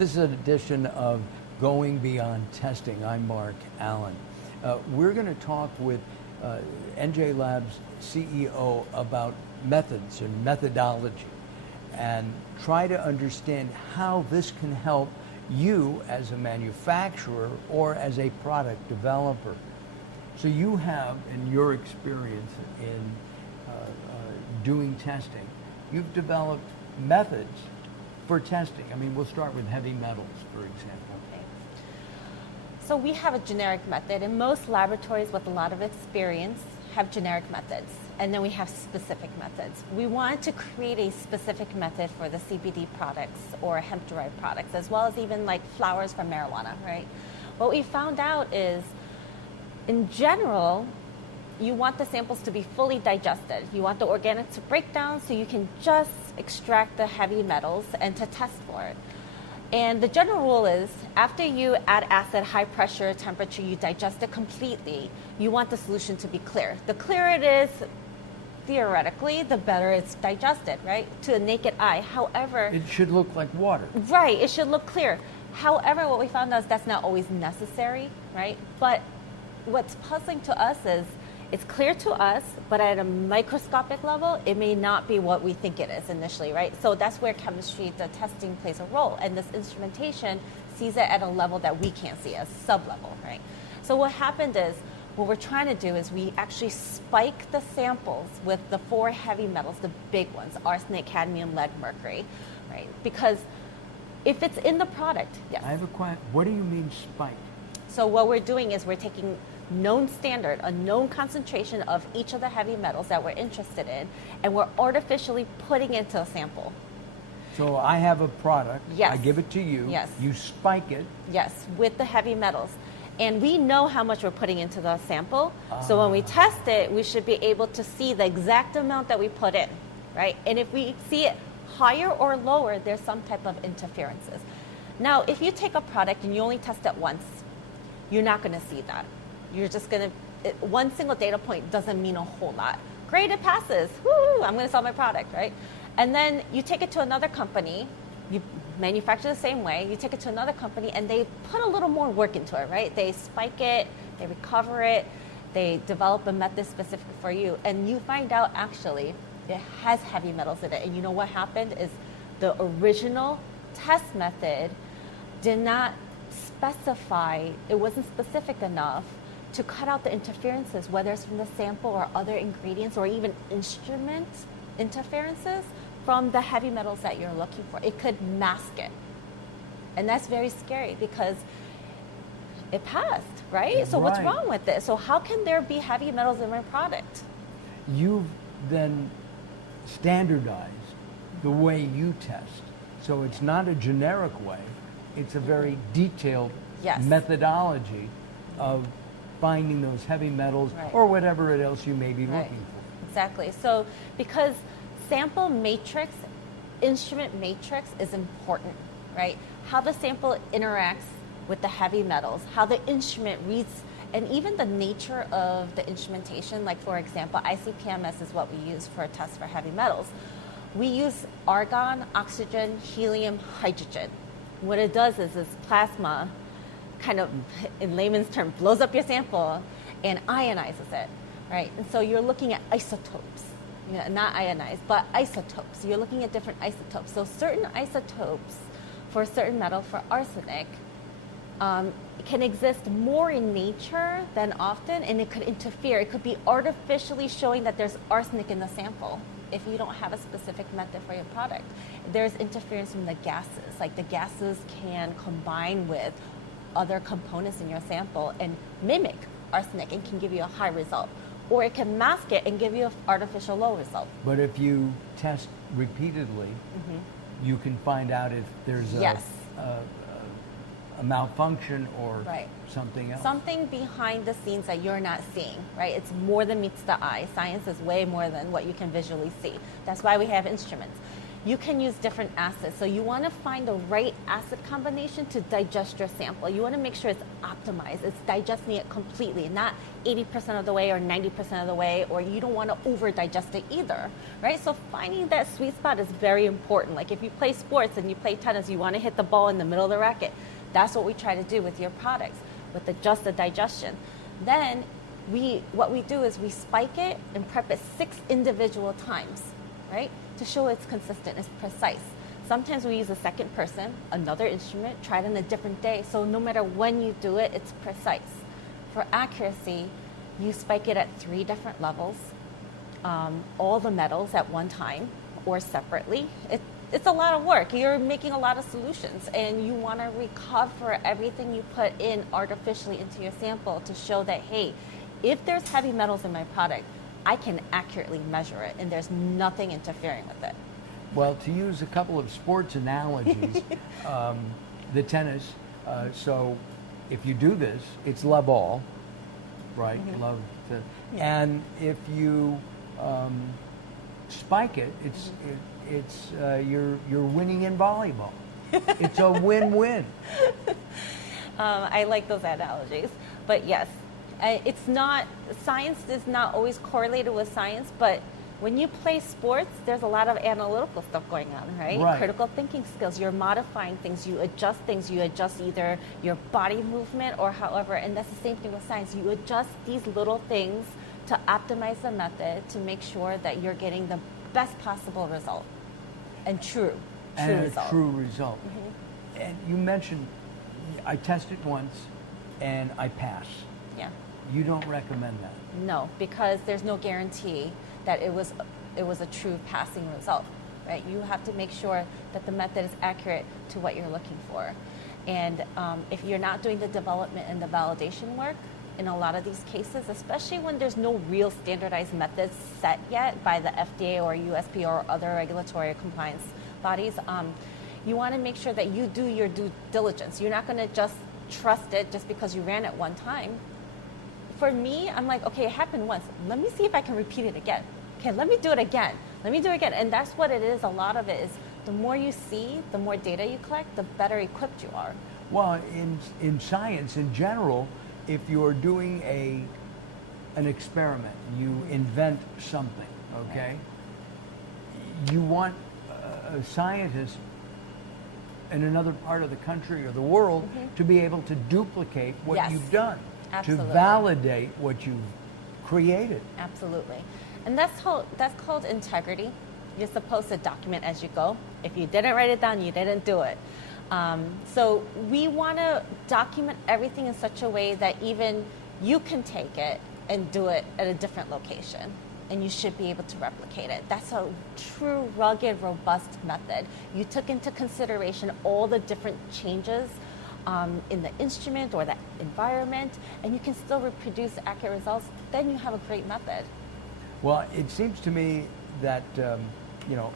This is an edition of Going Beyond Testing. I'm Mark Alyn. We're going to talk with NJ Labs CEO about methods and methodology and try to understand how this can help you as a manufacturer or as a product developer. So you have, in your experience in doing testing, you've developed methods for testing. I mean, we'll start with heavy metals, for example. Okay. So we have a generic method, and most laboratories with a lot of experience have generic methods, and then we have specific methods. We wanted to create a specific method for the CBD products or hemp-derived products, as well as even like flowers from marijuana, right? What we found out is, in general, you want the samples to be fully digested. You want the organics to break down so you can just extract the heavy metals and to test for it. And the general rule is, after you add acid, high pressure, temperature, you digest it completely, you want the solution to be clear. The clearer it is, theoretically, the better it's digested, right? To a naked eye. However, it should look like water. Right, it should look clear. However, what we found out is that's not always necessary, right? But what's puzzling to us is, it's clear to us, but at a microscopic level, it may not be what we think it is initially, right? So that's where chemistry, the testing plays a role, and this instrumentation sees it at a level that we can't see, as sub-level, right? So what happened is, what we're trying to do is we actually spike the samples with the 4 heavy metals, the big ones, arsenic, cadmium, lead, mercury, right? Because if it's in the product, yes. I have a question. What do you mean spike? So what we're doing is we're taking known standard, a known concentration of each of the heavy metals that we're interested in, and we're artificially putting into a sample. So I have a product, yes. I give it to you, yes. You spike it. Yes, with the heavy metals. And we know how much we're putting into the sample, so when we test it, we should be able to see the exact amount that we put in, right? And if we see it higher or lower, there's some type of interferences. Now, if you take a product and you only test it once, you're not going to see that. You're just going to, one single data point doesn't mean a whole lot. Great, it passes. Woo, I'm going to sell my product, right? And then you take it to another company, you manufacture the same way, you take it to another company, and they put a little more work into it, right? They spike it, they recover it, they develop a method specific for you, and you find out actually it has heavy metals in it. And you know what happened is the original test method did not specify, it wasn't specific enough to cut out the interferences, whether it's from the sample or other ingredients or even instrument interferences from the heavy metals that you're looking for. It could mask it. And that's very scary because it passed, right? So what's wrong with it? So how can there be heavy metals in my product? You've then standardized the way you test. So it's not a generic way, it's a very detailed methodology of finding those heavy metals or whatever else you may be looking for. Exactly. So because sample matrix, instrument matrix is important, right? How the sample interacts with the heavy metals, how the instrument reads, and even the nature of the instrumentation. Like, for example, ICP-MS is what we use for a test for heavy metals. We use argon, oxygen, helium, hydrogen. What it does is this plasma kind of, in layman's term, blows up your sample and ionizes it, right? And so you're looking at isotopes, you know, not ionized, but isotopes. You're looking at different isotopes. So certain isotopes for a certain metal, for arsenic, can exist more in nature than often, and it could interfere. It could be artificially showing that there's arsenic in the sample if you don't have a specific method for your product. There's interference from the gases. Like, the gases can combine with other components in your sample and mimic arsenic and can give you a high result. Or it can mask it and give you an artificial low result. But if you test repeatedly, you can find out if there's a malfunction or something else. Something behind the scenes that you're not seeing, right? It's more than meets the eye. Science is way more than what you can visually see. That's why we have instruments. you can use different acids. So you want to find the right acid combination to digest your sample. You want to make sure it's optimized. It's digesting it completely, not 80% of the way or 90% of the way, or you don't want to over digest it either, right? So finding that sweet spot is very important. Like if you play sports and you play tennis, you want to hit the ball in the middle of the racket. That's what we try to do with your products, with just the digestion. Then what we do is we spike it and prep it 6 individual times, right? To show it's consistent, it's precise. Sometimes we use a second person, another instrument, try it on a different day. So no matter when you do it, it's precise. For accuracy, you spike it at 3 different levels, all the metals at one time or separately. It's a lot of work. You're making a lot of solutions, and you want to recover everything you put in artificially into your sample to show that, hey, if there's heavy metals in my product, I can accurately measure it, and there's nothing interfering with it. Well, to use a couple of sports analogies, the tennis, so if you do this, it's love all, right? Mm-hmm. Love to, Yeah. and if you spike it, you're winning in volleyball. It's a win-win. I like those analogies, but yes, it's not, science is not always correlated with science, but when you play sports, there's a lot of analytical stuff going on, right? Right. Critical thinking skills, you're modifying things, you adjust either your body movement or however, and that's the same thing with science. You adjust these little things to optimize the method to make sure that you're getting the best possible result and true result. A true result. Mm-hmm. And you mentioned, I tested once and I pass. Yeah. You don't recommend that? No, because there's no guarantee that it was a true passing result, right? You have to make sure that the method is accurate to what you're looking for. And if you're not doing the development and the validation work, in a lot of these cases, especially when there's no real standardized methods set yet by the FDA or USP or other regulatory compliance bodies, you want to make sure that you do your due diligence. You're not going to just trust it just because you ran it one time. For me, I'm like, okay, it happened once. Let me see if I can repeat it again. Okay, let me do it again. Let me do it again. And that's what it is. A lot of it is the more you see, the more data you collect, the better equipped you are. Well, in science in general, if you're doing an experiment, you invent something, okay? You want a scientist in another part of the country or the world to be able to duplicate what Yes. you've done, Absolutely. to validate what you've created. Absolutely. And that's called integrity. You're supposed to document as you go. If you didn't write it down, you didn't do it. So we want to document everything in such a way that even you can take it and do it at a different location, and you should be able to replicate it. That's a true, rugged, robust method. You took into consideration all the different changes in the instrument or the environment, and you can still reproduce accurate results. Then you have a great method. Well, it seems to me that,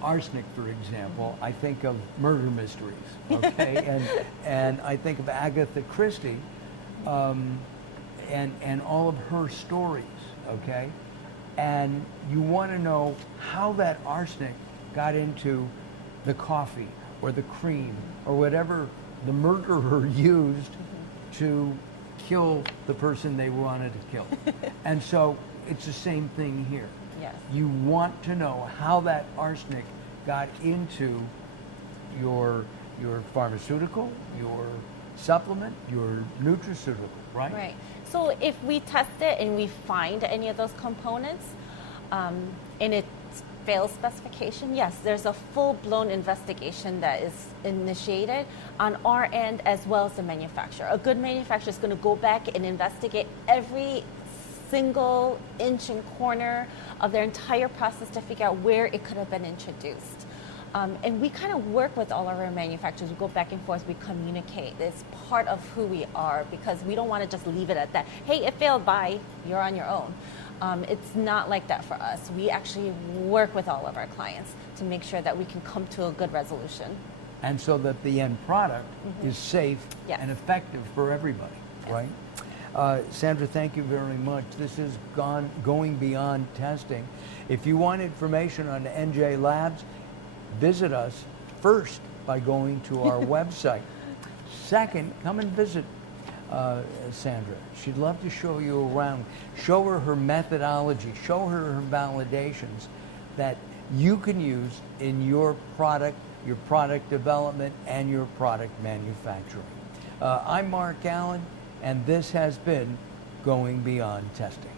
arsenic, for example, I think of murder mysteries, okay? and I think of Agatha Christie and all of her stories, okay? And you want to know how that arsenic got into the coffee or the cream or whatever the murderer used to kill the person they wanted to kill. And so it's the same thing here. Yes. You want to know how that arsenic got into your pharmaceutical, your supplement, your nutraceutical, right? Right. So if we test it and we find any of those components, and it fails specification, yes, there's a full-blown investigation that is initiated on our end as well as the manufacturer. A good manufacturer is going to go back and investigate every single inch and corner of their entire process to figure out where it could have been introduced. And we kind of work with all of our manufacturers. We go back and forth, we communicate. It's part of who we are because we don't want to just leave it at that. Hey, it failed, bye, you're on your own. It's not like that for us. We actually work with all of our clients to make sure that we can come to a good resolution. And so that the end product is safe Yes. and effective for everybody, Yes. right? Sandra, thank you very much. This is going beyond testing. If you want information on NJ Labs, visit us first by going to our website. Second, come and visit Sandra. She'd love to show you around, show her methodology, show her validations that you can use in your product development, and your product manufacturing. I'm Mark Alyn, and this has been Going Beyond Testing.